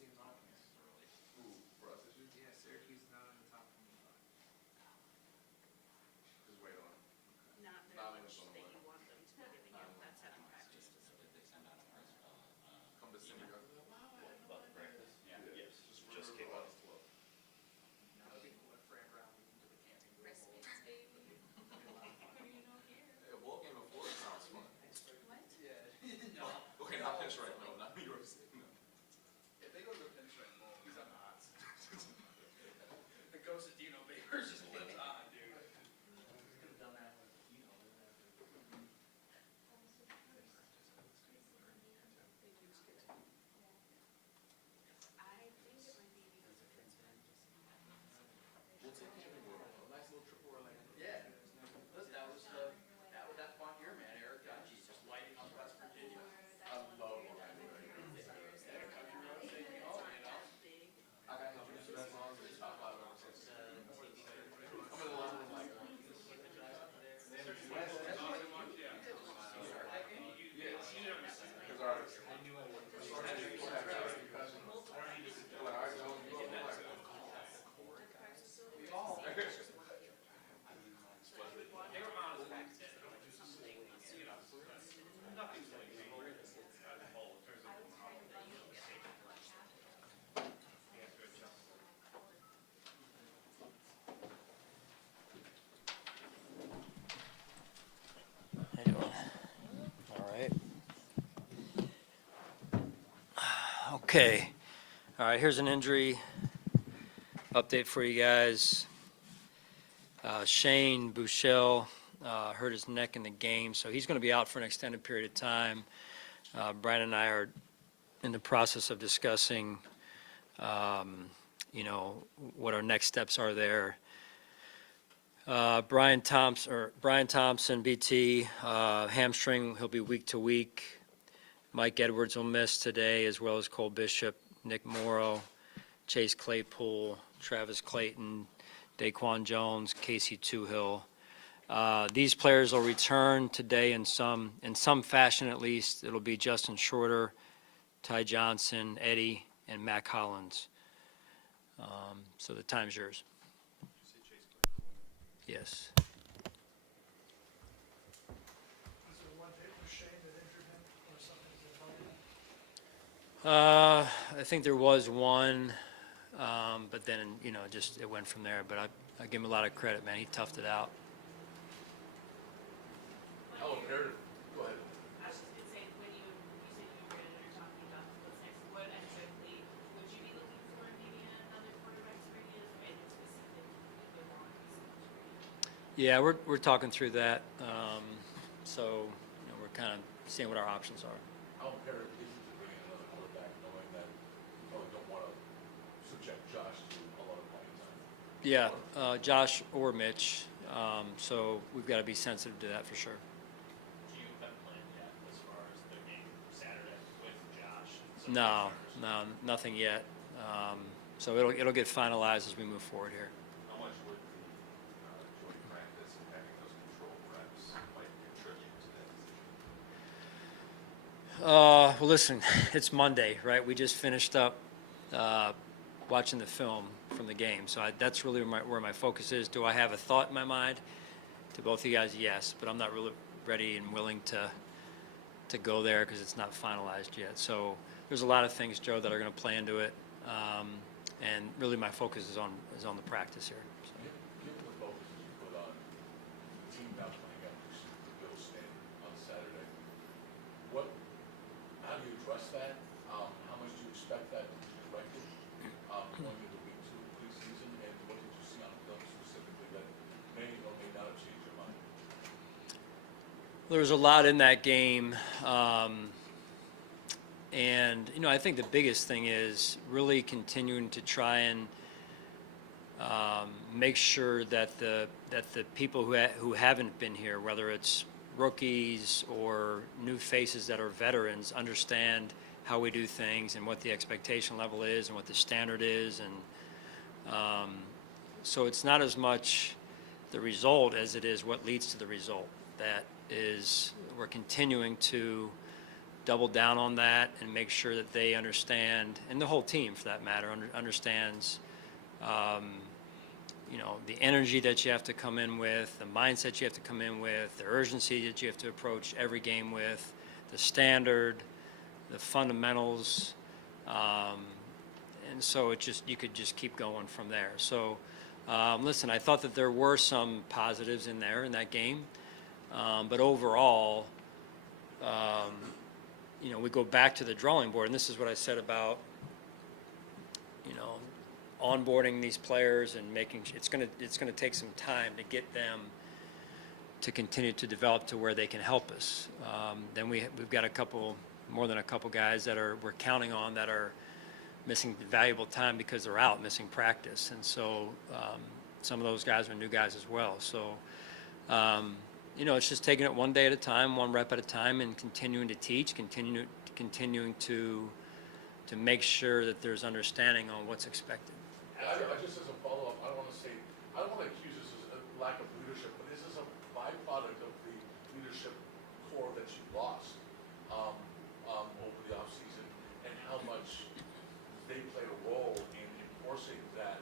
teams aren't necessarily. Ooh, for us this year? Yeah, Syracuse is not in the top 25. Just wait on it. Not very Not much even that gonna you want them to be giving you. That's having practice to see. Did they send out a press Come to email? synagogue. Wow, I had no About the idea. practice? Yeah. Yeah. Yes. Just came remember out. us 12. Now it'd be cool if Fran Brown beat them to the camping Bowl. Breastfeeds, baby. That'd be a lot of fun. What do you know here? Hey, a bowl game in Florida sounds fun. What? Yeah. No. Okay, not Pinstripe, no, not New York City, no. If they go to the Pinstripe Bowl, he's on the odds. The ghost of Dino Babers just lives on, dude. Could have done that with, you know, I think it might be because of Pittsburgh. We'll take camping bowl, a nice little trip to Orlando. yeah. Listen, that fun year, man. Eric Dungy's just lighting up West Virginia. I love Orlando. Yeah, country roads, they go, you know. I got introduced to that song, it's top 5 ever since. I'm in the line with like, because our How you doing? All right. Okay. All right, here's an injury update for you guys. Shane Bouchel hurt his neck in the game, so he's going to be out for an extended period of time. Brian and I are in the process of discussing, what our next steps are there. Brian Thompson, BT, hamstring, he'll be week to week. Mike Edwards will miss today, as well as Cole Bishop, Nick Morrow, Chase Claypool, Travis Clayton, Daquan Jones, Casey Toohill. These players will return today in some fashion at least. It'll be Justin Shorter, Ty Johnson, Eddie, and Mac Hollins. So the time's yours. Yes. Is there one hit with Shane that injured him or something? I think there was one, but then, just it went from there. But I give him a lot of credit, man. He toughed it out. how imperative, go ahead. I was just gonna say, when you said you were talking about what's next, what exactly would you be looking for in maybe another quarterback experience or anything specific you would want to see? Yeah, we're talking through that. So, we're kind of seeing what our options are. How imperative is it to bring in another quarterback, knowing that you probably don't want to subject Josh to a lot of playing time? Yeah, Josh or Mitch. So we've got to be sensitive to that for sure. Do you have a plan yet as far as the game Saturday with Josh? And No, nothing yet. So it'll get finalized as we move forward here. How much would the joint practice and having those control reps might contribute to that decision? Well, listen, it's Monday, right? We just finished up watching the film from the game, so that's really where my focus is. Do I have a thought in my mind? To both of you guys, yes, but I'm not really ready and willing to go there because it's not finalized yet. So there's a lot of things, Joe, that are going to play into it, and really my focus is on the practice here. So. Given the focus that you put on the team now playing at the Bills standard on Saturday, how do you address that? How much do you expect that to be corrected going into week 2 preseason? And what did you see on film specifically that may or may not have changed your mind? There was a lot in that game, and I think the biggest thing is really continuing to try and make sure that the people who haven't been here, whether it's rookies or new faces that are veterans, understand how we do things and what the expectation level is and what the standard is, and so it's not as much the result as it is what leads to the result. That is, we're continuing to double down on that and make sure that they understand, and the whole team for that matter, understands, the energy that you have to come in with, the mindset you have to come in with, the urgency that you have to approach every game with, the standard, the fundamentals, and so you could just keep going from there. So, listen, I thought that there were some positives in there in that game, but overall, we go back to the drawing board, and this is what I said about, onboarding these players and making it's going to take some time to get them to continue to develop to where they can help us. Then we've got more than a couple guys that we're counting on that are missing valuable time because they're out missing practice, and so some of those guys are new guys as well. So it's just taking it one day at a time, one rep at a time, and continuing to teach, continuing to make sure that there's understanding on what's expected. I just as a follow-up, I don't want to accuse this as a lack of leadership, but this is a byproduct of the leadership core that you lost over the offseason, and how much they played a role in enforcing that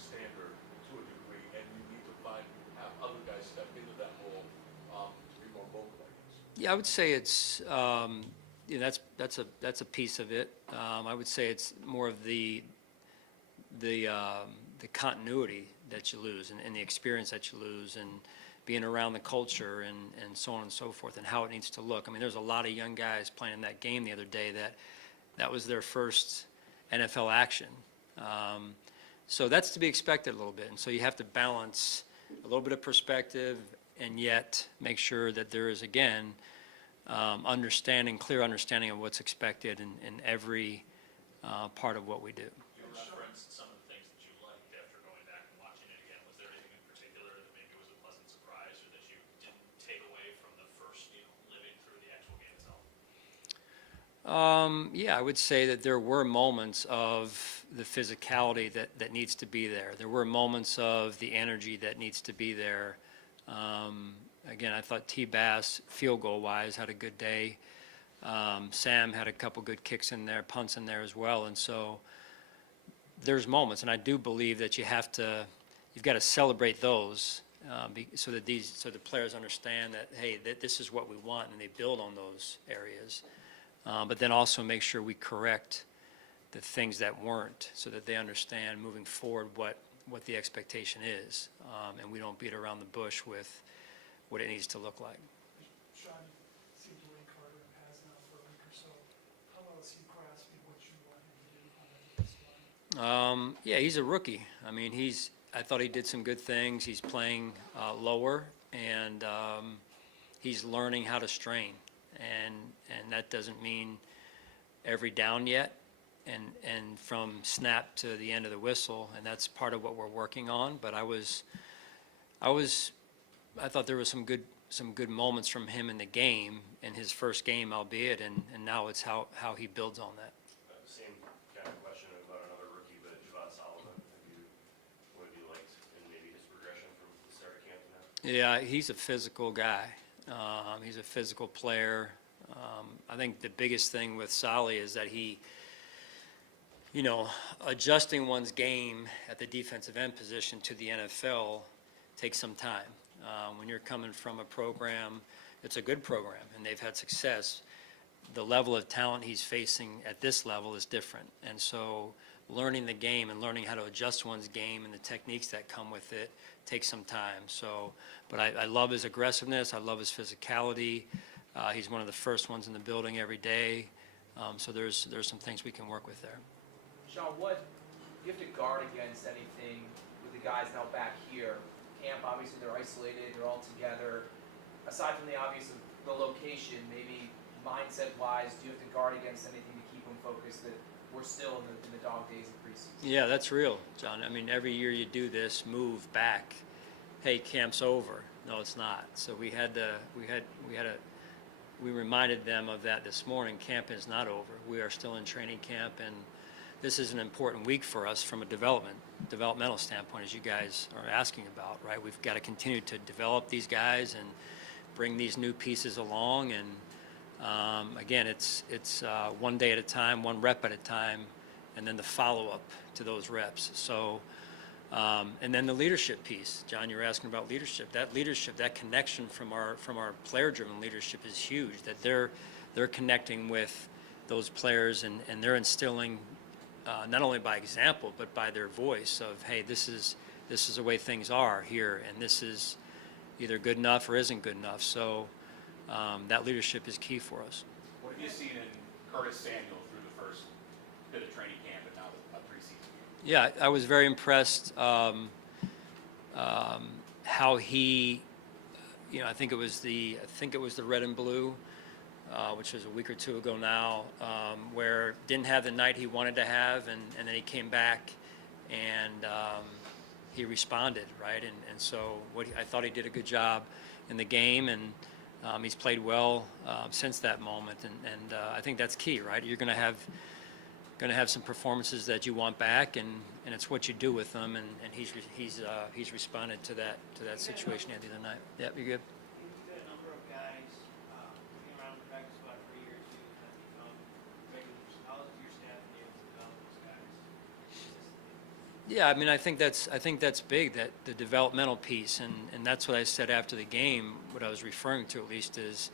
standard to a degree, and you need to have other guys step into that role to be more vocal, I guess. Yeah, I would say it's that's a piece of it. I would say it's more of the continuity that you lose and the experience that you lose, and being around the culture and so on and so forth, and how it needs to look. I mean, there's a lot of young guys playing in that game the other day that was their first NFL action. So that's to be expected a little bit, and so you have to balance a little bit of perspective and yet make sure that there is, again, clear understanding of what's expected in every part of what we do. You referenced some of the things that you liked after going back and watching it again. Was there anything in particular that maybe was a pleasant surprise or that you didn't take away from the first, living through the actual game itself? Yeah, I would say that there were moments of the physicality that needs to be there. There were moments of the energy that needs to be there. Again, I thought T-Bass, field goal wise, had a good day. Sam had a couple good kicks in there, punts in there as well, and so there's moments, and I do believe that you've got to celebrate those so that the players understand that, hey, this is what we want, and they build on those areas. But then also make sure we correct the things that weren't, so that they understand moving forward what the expectation is, and we don't beat around the bush with what it needs to look like. Sean, you've seen Dwayne Carter in the past now for a week or so. How well is he grasping what you want him to do on the defensive line? Yeah, he's a rookie. I mean, I thought he did some good things. He's playing lower, and he's learning how to strain, and that doesn't mean every down yet, and from snap to the end of the whistle, and that's part of what we're working on. But I thought there was some good moments from him in the game, in his first game, albeit, and now it's how he builds on that. Same kind of question about another rookie, but Javon Solomon, what have you liked in maybe his progression from the start of camp to now? Yeah, he's a physical guy. He's a physical player. I think the biggest thing with Solly is that he, adjusting one's game at the defensive end position to the NFL takes some time. When you're coming from a program, it's a good program, and they've had success. The level of talent he's facing at this level is different, and so learning the game and learning how to adjust one's game and the techniques that come with it takes some time. So, but I love his aggressiveness. I love his physicality. He's one of the first ones in the building every day. So there's some things we can work with there. Sean, what you have to guard against anything with the guys now back here? Camp, obviously they're isolated, they're all together. Aside from the obvious of the location, maybe mindset-wise, do you have to guard against anything to keep them focused that we're still in the dog days of preseason? Yeah, that's real, John. I mean, every year you do this, move back. Hey, camp's over. No, it's not. So we reminded them of that this morning. Camp is not over. We are still in training camp, and this is an important week for us from a developmental standpoint, as you guys are asking about, right? We've got to continue to develop these guys and bring these new pieces along, and Again, it's one day at a time, one rep at a time, and then the follow-up to those reps. So, and then the leadership piece. John, you were asking about leadership. That leadership, that connection from our player-driven leadership is huge. That they're connecting with those players and they're instilling not only by example but by their voice of, hey, this is the way things are here, and this is either good enough or isn't good enough. So that leadership is key for us. What have you seen in Curtis Samuel through the first bit of training camp and now the preseason game? Yeah, I was very impressed how he, I think it was the red and blue, which was a week or two ago now, where didn't have the night he wanted to have, and then he came back and he responded, right? And so I thought he did a good job in the game, and he's played well since that moment, and I think that's key, right? You're going to have some performances that you want back, and it's what you do with them, and he's responded to that situation the other night. Yep, you're good. You've got a number of guys being around the practice squad for a year or two have become regulars. How has your staff been able to develop those guys consistently? Yeah, I mean, I think that's big, that the developmental piece, and that's what I said after the game. What I was referring to, at least, is,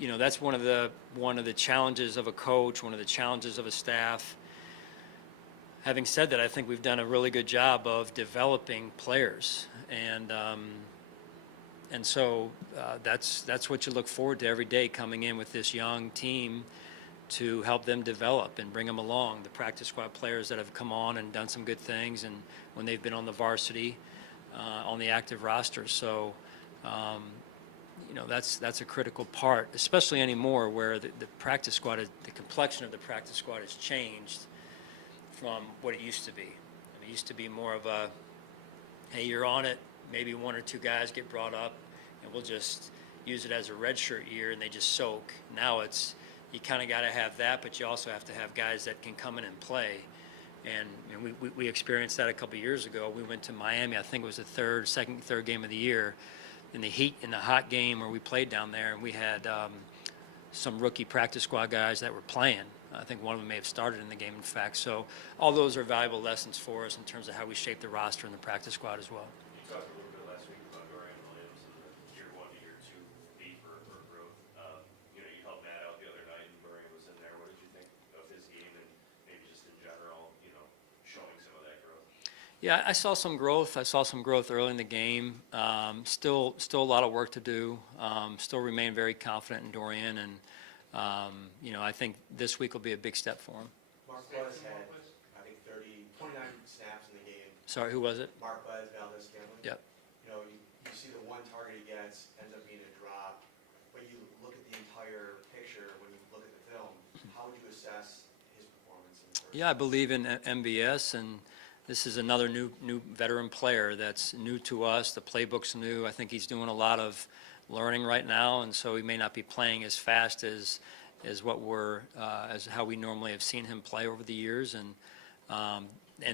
that's one of the challenges of a coach, one of the challenges of a staff. Having said that, I think we've done a really good job of developing players, and so that's what you look forward to every day, coming in with this young team to help them develop and bring them along. The practice squad players that have come on and done some good things, and when they've been on the varsity, on the active roster. So, that's a critical part, especially anymore where the practice squad, the complexion of the practice squad has changed from what it used to be. It used to be more of a, hey, you're on it, maybe one or two guys get brought up, and we'll just use it as a redshirt year, and they just soak. Now it's, you kind of got to have that, but you also have to have guys that can come in and play. And we experienced that a couple of years ago. We went to Miami, I think it was the second, third game of the year, in the hot game where we played down there, and we had some rookie practice squad guys that were playing. I think one of them may have started in the game, in fact. So all those are valuable lessons for us in terms of how we shape the roster and the practice squad as well. You talked a little bit last week about Dorian Williams and the year 1 to year 2 beat for growth. You helped Matt out the other night, and Dorian was in there. What did you think of his game, and maybe just in general, showing some of that growth? Yeah, I saw some growth. I saw some growth early in the game. Still a lot of work to do. Still remain very confident in Dorian, and I think this week will be a big step for him. Mark Buzz had, I think, 29 snaps in the game. Sorry, who was it? Mark Buzz, Valdez Scantling. Yep. You see the one target he gets, ends up being a drop, but you look at the entire picture when you look at the film. How would you assess his performance in the first? Yeah, I believe in MVS, and this is another new veteran player that's new to us. The playbook's new. I think he's doing a lot of learning right now, and so he may not be playing as fast as what as how we normally have seen him play over the years, and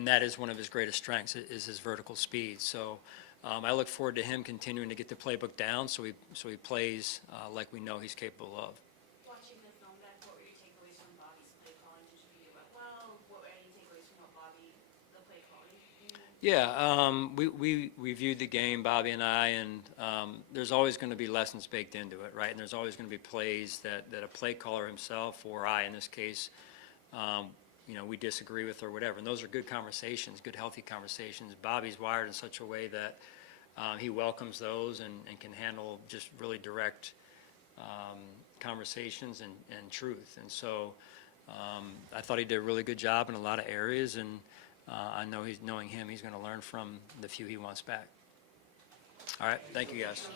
that is one of his greatest strengths, is his vertical speed. So I look forward to him continuing to get the playbook down, so he plays like we know he's capable of. Watching the film back, what were your takeaways from Bobby's play calling? Did you view it well? What were any takeaways from the play calling? Yeah, we reviewed the game, Bobby and I, and there's always going to be lessons baked into it, right? And there's always going to be plays that a play caller himself, or I in this case, we disagree with or whatever. And those are good conversations, good healthy conversations. Bobby's wired in such a way that he welcomes those and can handle just really direct conversations and truth. And so I thought he did a really good job in a lot of areas, and I know knowing him, he's going to learn from the few he wants back. All right, thank you guys.